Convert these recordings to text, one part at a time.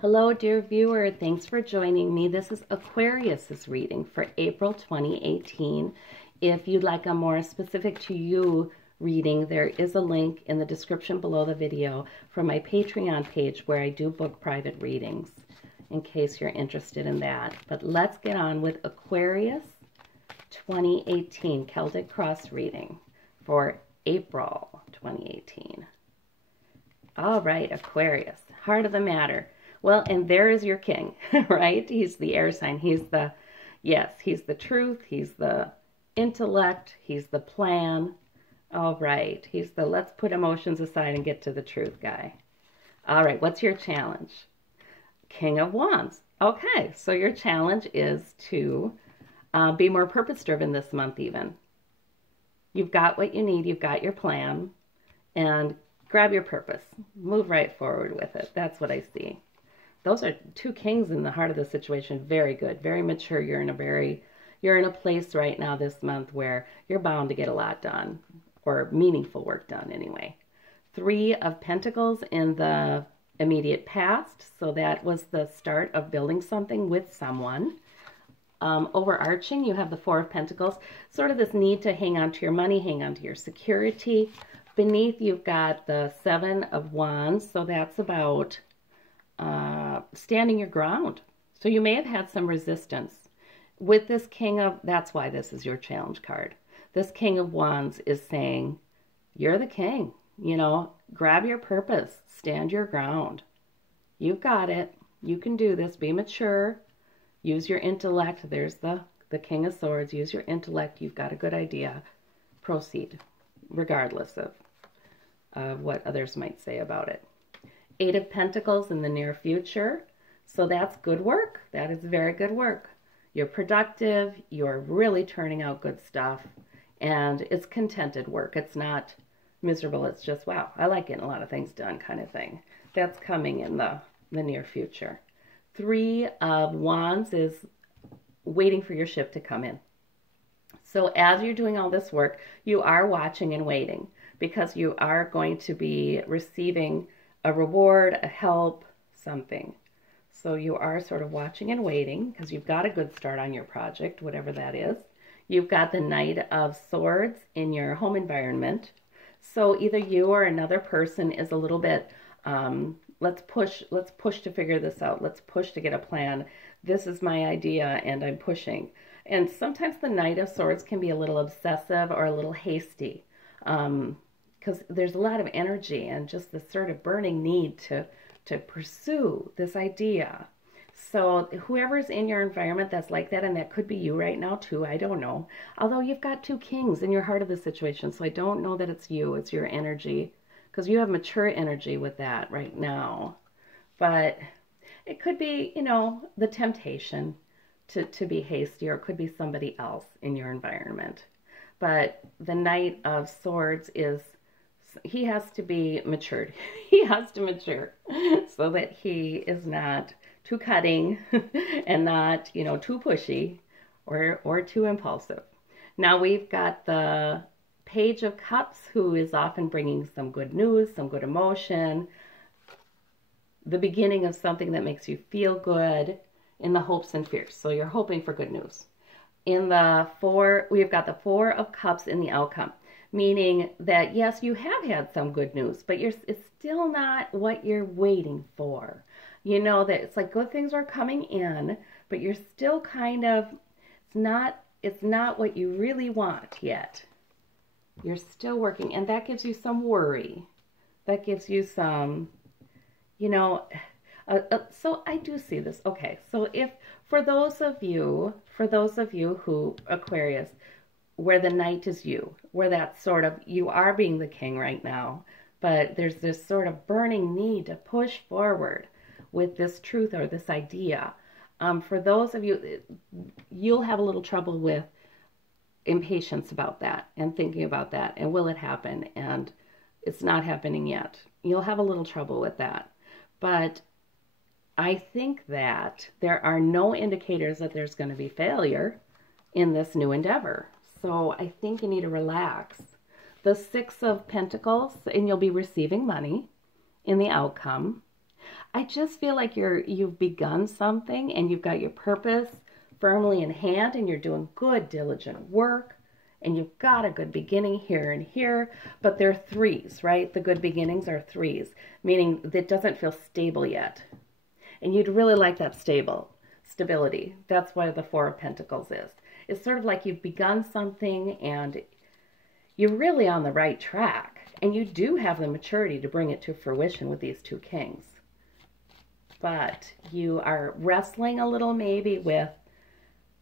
Hello, dear viewer. Thanks for joining me. This is Aquarius's reading for April 2018. If you'd like a more specific to you reading, there is a link in the description below the video for my Patreon page where I do book private readings, in case you're interested in that. But let's get on with Aquarius 2018 Celtic Cross reading for April 2018. All right, Aquarius, heart of the matter. Well, and there is your king, right? He's the air sign. He's the, yes, he's the truth. He's the intellect. He's the plan. All right. He's the let's put emotions aside and get to the truth guy. All right. What's your challenge? King of Wands. Okay. So your challenge is to be more purpose-driven this month even. You've got what you need. You've got your plan. And grab your purpose. Move right forward with it. That's what I see. Those are two kings in the heart of the situation. Very good, very mature. You're in a place right now this month where you're bound to get a lot done, or meaningful work done anyway. 3 of Pentacles in the immediate past. So that was the start of building something with someone. Overarching, you have the 4 of Pentacles. Sort of this need to hang on to your money, hang on to your security. Beneath, you've got the 7 of Wands. So that's about standing your ground. So you may have had some resistance. With this King of, that's why this is your challenge card. This King of Wands is saying, you're the king, you know, grab your purpose, stand your ground. You've got it. You can do this. Be mature. Use your intellect. There's the King of Swords. Use your intellect. You've got a good idea. Proceed, regardless of what others might say about it. 8 of Pentacles in the near future. So that's good work. That is very good work. You're productive. You're really turning out good stuff. And it's contented work. It's not miserable. It's just, wow, I like getting a lot of things done kind of thing. That's coming in the near future. 3 of Wands is waiting for your ship to come in. So as you're doing all this work, you are watching and waiting, because you are going to be receiving a reward, a help, something. So you are sort of watching and waiting because you've got a good start on your project, whatever that is. You've got the Knight of Swords in your home environment. So either you or another person is a little bit, let's push to figure this out. Let's push to get a plan. This is my idea and I'm pushing. And sometimes the Knight of Swords can be a little obsessive or a little hasty. Because there's a lot of energy and just this sort of burning need to pursue this idea. So whoever's in your environment that's like that, and that could be you right now too, I don't know. Although you've got 2 kings in your heart of the situation, so I don't know that it's you, it's your energy, because you have mature energy with that right now. But it could be, you know, the temptation to be hasty, or it could be somebody else in your environment. But the Knight of Swords is, he has to be matured. He has to mature so that he is not too cutting and not, you know, too pushy or too impulsive. Now we've got the Page of Cups, who is often bringing some good news, some good emotion, the beginning of something that makes you feel good in the hopes and fears. So you're hoping for good news. In the 4, we've got the 4 of Cups in the outcome, meaning that, yes, you have had some good news, but it's still not what you're waiting for. You know, that it's like good things are coming in, but you're still kind of, it's not what you really want yet. You're still working, and that gives you some worry. That gives you some, you know, so I do see this. Okay, so if for those of you who, Aquarius, where the Knight is you, where that sort of, you are being the king right now, but there's this sort of burning need to push forward with this truth or this idea. For those of you, you'll have a little trouble with impatience about that and thinking about that, and will it happen? And it's not happening yet. You'll have a little trouble with that. But I think that there are no indicators that there's going to be failure in this new endeavor. So I think you need to relax. The 6 of Pentacles, and you'll be receiving money in the outcome. I just feel like you've begun something and you've got your purpose firmly in hand and you're doing good, diligent work and you've got a good beginning here and here, but they're threes, right? The good beginnings are threes, meaning it doesn't feel stable yet. And you'd really like that stability. That's what the Four of Pentacles is. It's sort of like you've begun something and you're really on the right track. And you do have the maturity to bring it to fruition with these two kings. But you are wrestling a little maybe with,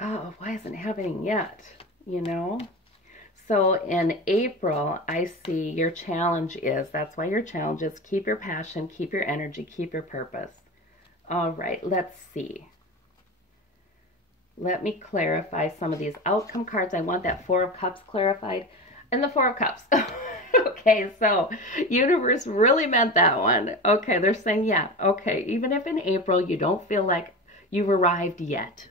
oh, why isn't it happening yet? You know? So in April, I see your challenge is, that's why your challenge is keep your passion, keep your energy, keep your purpose. All right, let's see. Let me clarify some of these outcome cards. I want that Four of Cups clarified. And the Four of Cups. Okay, so universe really meant that one. Okay, they're saying, yeah, okay, even if in April you don't feel like you've arrived yet,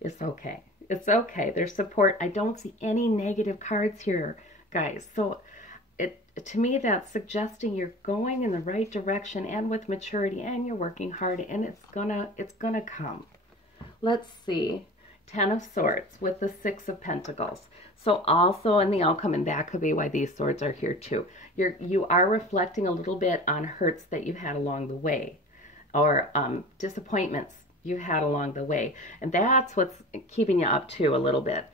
it's okay. It's okay. There's support. I don't see any negative cards here, guys. So to me, that's suggesting you're going in the right direction and with maturity and you're working hard and it's gonna come. Let's see. Ten of Swords with the Six of Pentacles. So also in the outcome, and that could be why these swords are here too. You are reflecting a little bit on hurts that you've had along the way or disappointments you had along the way. And that's what's keeping you up too a little bit.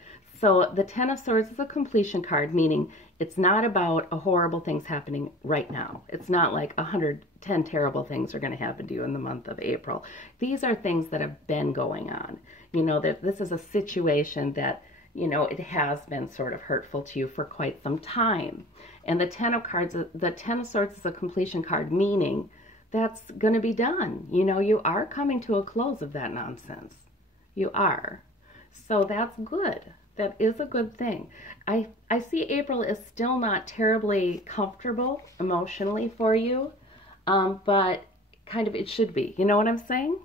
So the Ten of Swords is a completion card, meaning it's not about a horrible things happening right now. It's not like 110 terrible things are going to happen to you in the month of April. These are things that have been going on. You know, that this is a situation that, you know, it has been sort of hurtful to you for quite some time. And the Ten of Swords is a completion card, meaning that's going to be done. You know, you are coming to a close of that nonsense. You are. So that's good. That is a good thing. I see April is still not terribly comfortable emotionally for you, but kind of it should be. You know what I'm saying?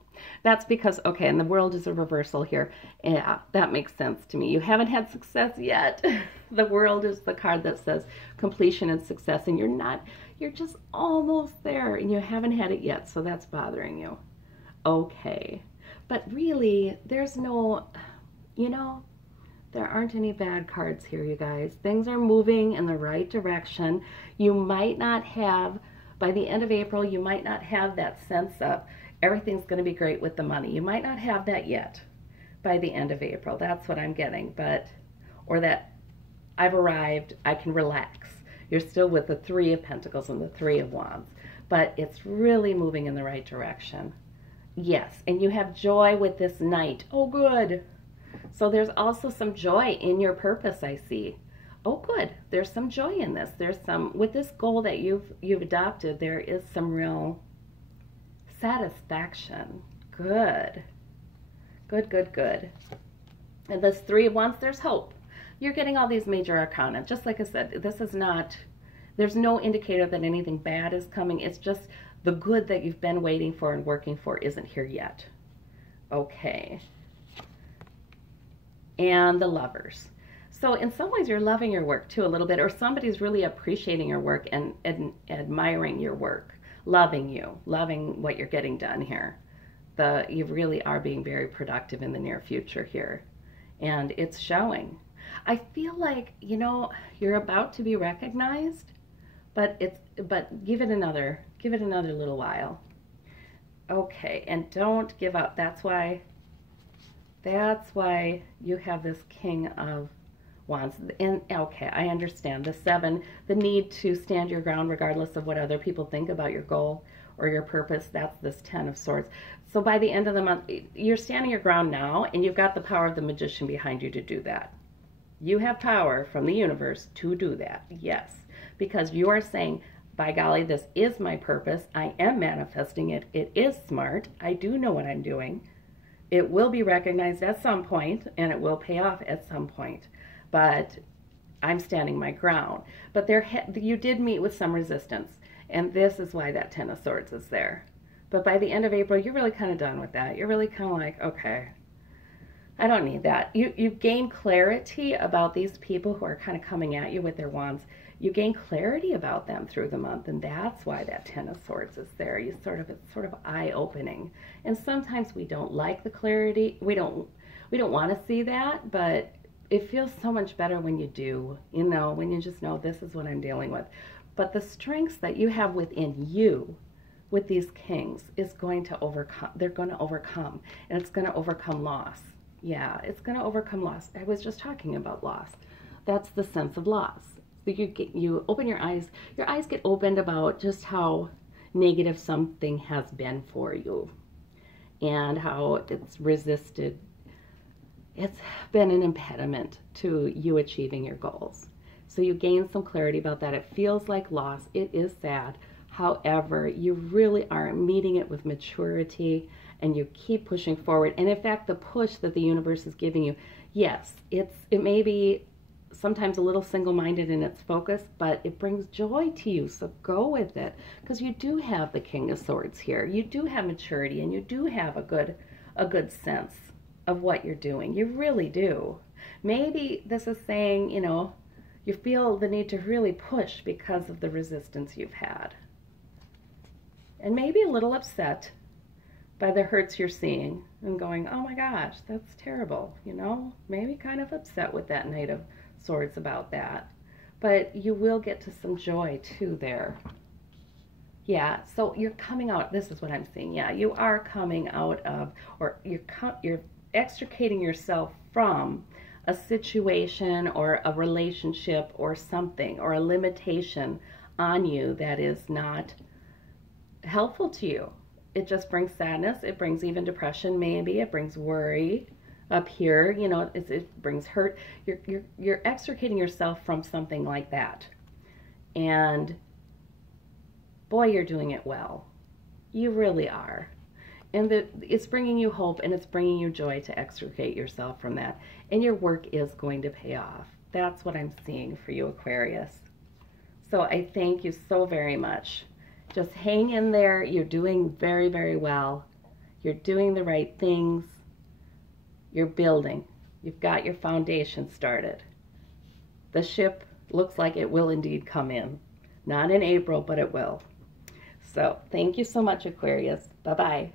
That's because, okay, and the World is a reversal here. Yeah, that makes sense to me. You haven't had success yet. The World is the card that says completion and success, and you're just almost there, and you haven't had it yet, so that's bothering you. Okay. But really, there's no, you know, there aren't any bad cards here, you guys. Things are moving in the right direction. You might not have, by the end of April, you might not have that sense of everything's going to be great with the money. You might not have that yet by the end of April. That's what I'm getting. Or that I've arrived, I can relax. You're still with the Three of Pentacles and the Three of Wands. But it's really moving in the right direction. Yes, and you have joy with this Knight. Oh, good. So there's also some joy in your purpose, I see. Oh, good. There's some joy in this. There's some, with this goal that you've adopted, there is some real satisfaction. Good. Good, good, good. And this Three of Wands, there's hope. You're getting all these major arcana. Just like I said, this is not, there's no indicator that anything bad is coming. It's just the good that you've been waiting for and working for isn't here yet. Okay. And the Lovers. So in some ways you're loving your work too a little bit, or somebody's really appreciating your work and admiring your work, loving you, loving what you're getting done here. You really are being very productive in the near future here. And it's showing. I feel like, you know, you're about to be recognized, but give it another little while. Okay, and don't give up. That's why you have this King of Wands. And okay, I understand the Seven, the need to stand your ground regardless of what other people think about your goal or your purpose. That's this Ten of Swords. So by the end of the month, you're standing your ground now, and you've got the power of the Magician behind you to do that. You have power from the universe to do that, yes, because you are saying, by golly, this is my purpose. I am manifesting it. It is smart. I do know what I'm doing. It will be recognized at some point, and it will pay off at some point. But I'm standing my ground. But you did meet with some resistance, and this is why that Ten of Swords is there. But by the end of April, you're really kind of done with that. You're really kind of like, okay, I don't need that. You've gained clarity about these people who are kind of coming at you with their wands. you gain clarity about them through the month, and that's why that Ten of Swords is there. It's sort of eye-opening. And sometimes we don't like the clarity. We don't want to see that, but it feels so much better when you do, when you just know this is what I'm dealing with. But the strengths that you have within you with these kings is going to overcome. They're going to overcome, and it's going to overcome loss. Yeah, it's going to overcome loss. I was just talking about loss. That's the sense of loss. So you open your eyes get opened about just how negative something has been for you and how it's resisted. It's been an impediment to you achieving your goals. So you gain some clarity about that. It feels like loss. It is sad. However, you really are meeting it with maturity, and you keep pushing forward. And in fact, the push that the universe is giving you, yes, it may be sometimes a little single-minded in its focus, but it brings joy to you, so go with it, because you do have the King of Swords here. You do have maturity, and you do have a good sense of what you're doing. You really do. Maybe this is saying, you feel the need to really push because of the resistance you've had. And maybe a little upset by the hurts you're seeing and going, oh my gosh, that's terrible, Maybe kind of upset with that Knight of Swords about that. But you will get to some joy too there. Yeah, so you're coming out, this is what I'm seeing. Yeah, you are coming out of, or you're extricating yourself from a situation or a relationship or something or a limitation on you that is not helpful to you. It just brings sadness. It brings even depression, maybe. It brings worry up here. It brings hurt. You're extricating yourself from something like that. And boy, you're doing it well. You really are. And it's bringing you hope, and it's bringing you joy to extricate yourself from that. And your work is going to pay off. That's what I'm seeing for you, Aquarius. So I thank you so very much. Just hang in there. You're doing very, very well. You're doing the right things. You're building. You've got your foundation started. The ship looks like it will indeed come in. Not in April, but it will. So thank you so much, Aquarius. Bye-bye.